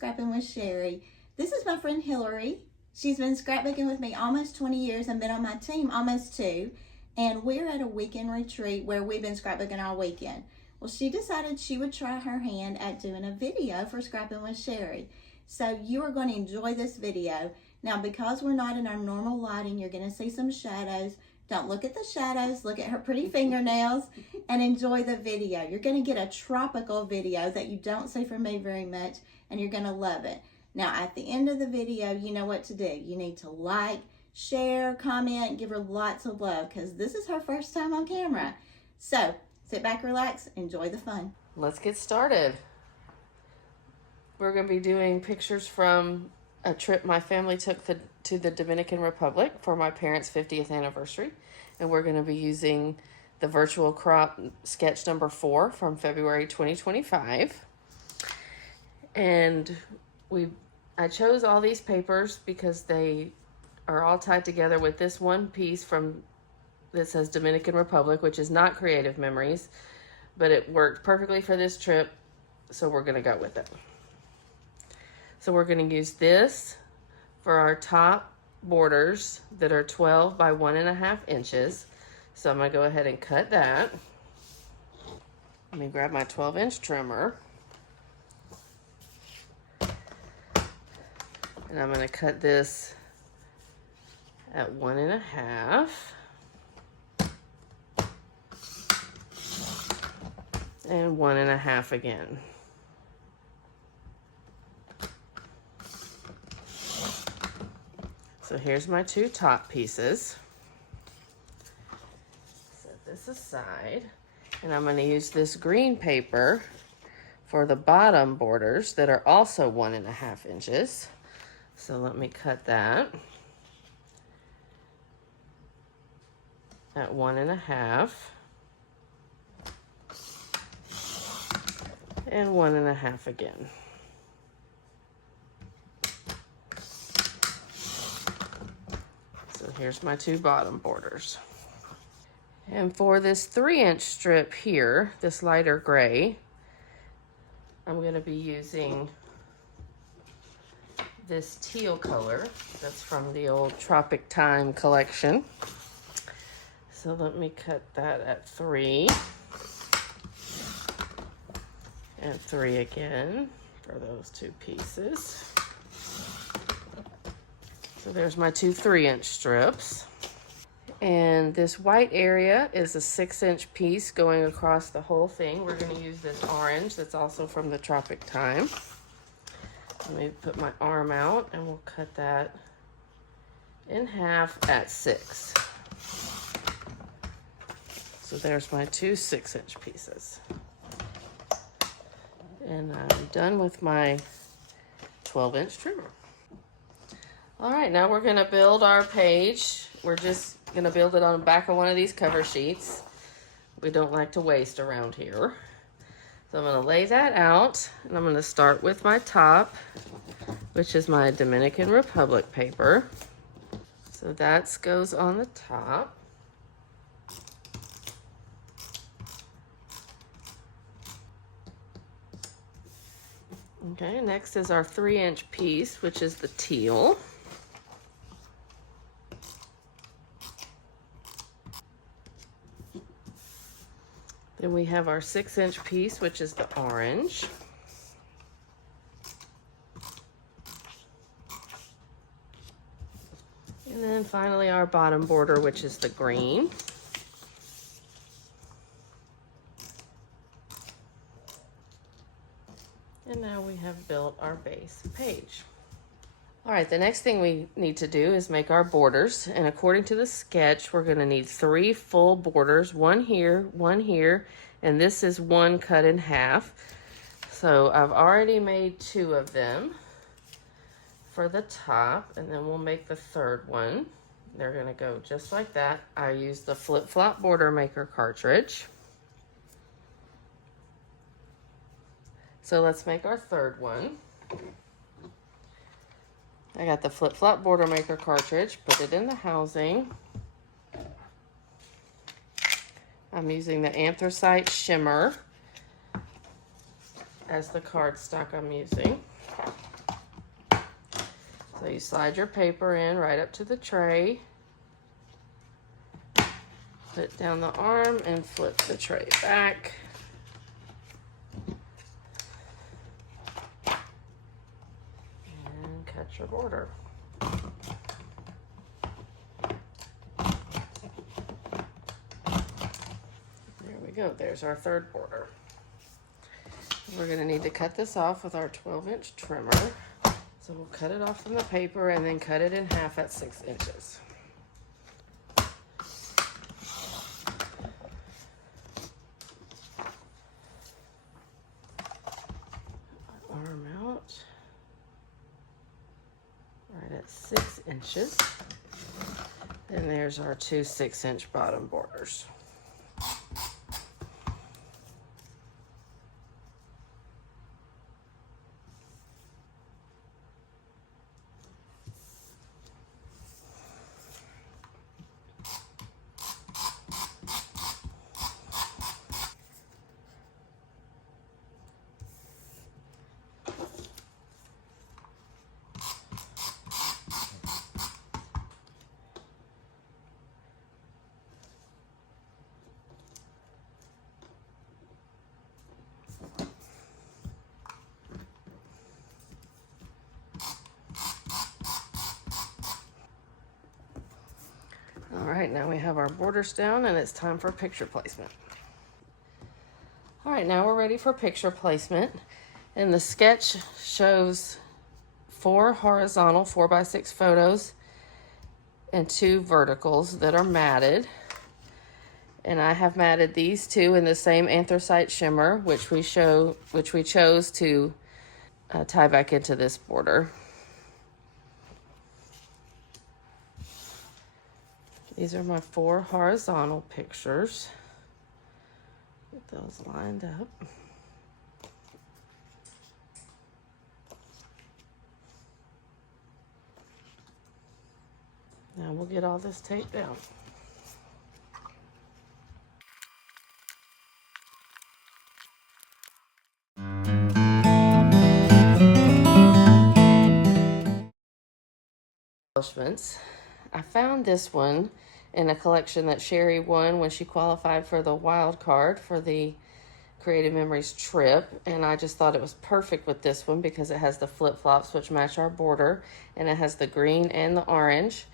Scrappin with Sheri. This is my friend Hillary. She's been scrapbooking with me almost 20 years and been on my team almost 2. And we're at a weekend retreat where we've been scrapbooking all weekend. Well, she decided she would try her hand at doing a video for Scrappin with Sheri. So you are going to enjoy this video. Now, because we're not in our normal lighting, you're going to see some shadows. Don't look at the shadows, look at her pretty fingernails and enjoy the video. You're going to get a tropical video that you don't see from me very much, and you're going to love it. Now, at the end of the video, you know what to do. You need to like, share, comment, give her lots of love because this is her first time on camera. So, sit back, relax, enjoy the fun. Let's get started. We're going to be doing pictures from a trip my family took to the Dominican Republic for my parents' 50th anniversary. And we're going to be using the virtual crop sketch number 4 from February 2025. And I chose all these papers because they are all tied together with this one piece that says Dominican Republic, which is not Creative Memories, but it worked perfectly for this trip, so we're going to go with it. So we're going to use this for our top borders that are 12 by 1.5 inches. So I'm going to go ahead and cut that. Let me grab my 12-inch trimmer. And I'm going to cut this at 1.5. And 1.5 again. So here's my 2 top pieces. Set this aside. And I'm going to use this green paper for the bottom borders that are also 1.5 inches. So let me cut that at 1.5 and 1.5 again. So here's my 2 bottom borders. And for this 3-inch strip here, this lighter gray, I'm going to be using this teal color that's from the old Tropic Time collection. So let me cut that at 3 and 3 again for those 2 pieces. So there's my 2 3-inch strips. And this white area is a 6-inch piece going across the whole thing. We're going to use this orange that's also from the Tropic Time. Let me put my arm out and we'll cut that in half at 6. So there's my 2 6-inch pieces. And I'm done with my 12-inch trimmer. All right, now we're gonna build our page. We're just gonna build it on the back of one of these cover sheets. We don't like to waste around here. So I'm gonna lay that out, and I'm gonna start with my top, which is my Dominican Republic paper. So that goes on the top. Okay, next is our 3-inch piece, which is the teal. Then we have our 6-inch piece, which is the orange. And then finally our bottom border, which is the green. And now we have built our base page. All right, the next thing we need to do is make our borders. And according to the sketch, we're gonna need 3 full borders, 1 here, and this is 1 cut in half. So I've already made 2 of them for the top, and then we'll make the 3rd one. They're gonna go just like that. I use the flip-flop border maker cartridge. So let's make our 3rd one. I got the flip-flop border maker cartridge, put it in the housing. I'm using the anthracite shimmer as the cardstock I'm using. So you slide your paper in right up to the tray, put down the arm and flip the tray back. And cut your border. There we go, there's our third border. We're gonna need to cut this off with our 12-inch trimmer. So we'll cut it off from the paper and then cut it in half at 6 inches. Arm out right at 6 inches. And there's our 2 6-inch bottom borders. All right, now we have our borders down and it's time for picture placement. All right, now we're ready for picture placement. And the sketch shows 4 horizontal 4x6 photos and 2 verticals that are matted. And I have matted these 2 in the same anthracite shimmer, which we chose to tie back into this border. These are my 4 horizontal pictures. Get those lined up. Now we'll get all this taped down. I found this one in a collection that Sheri won when she qualified for the wild card for the Creative Memories trip, and I just thought it was perfect with this one because it has the flip-flops which match our border, and it has the green and the orange.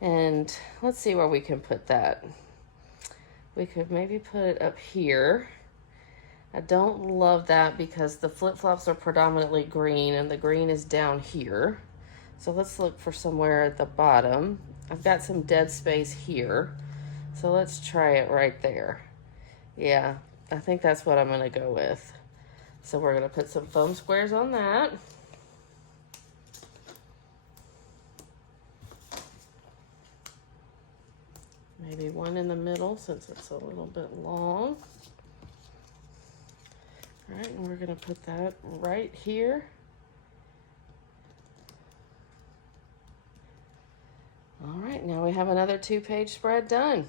And let's see where we can put that. We could maybe put it up here. I don't love that because the flip-flops are predominantly green and the green is down here. So let's look for somewhere at the bottom. I've got some dead space here. So let's try it right there. Yeah, I think that's what I'm gonna go with. So we're gonna put some foam squares on that. Maybe one in the middle since it's a little bit long. All right, and we're gonna put that right here. All right, now we have another 2-page spread done.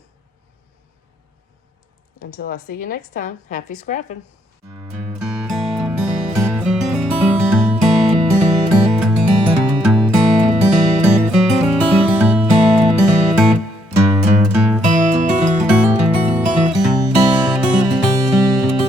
Until I see you next time, happy scrapping.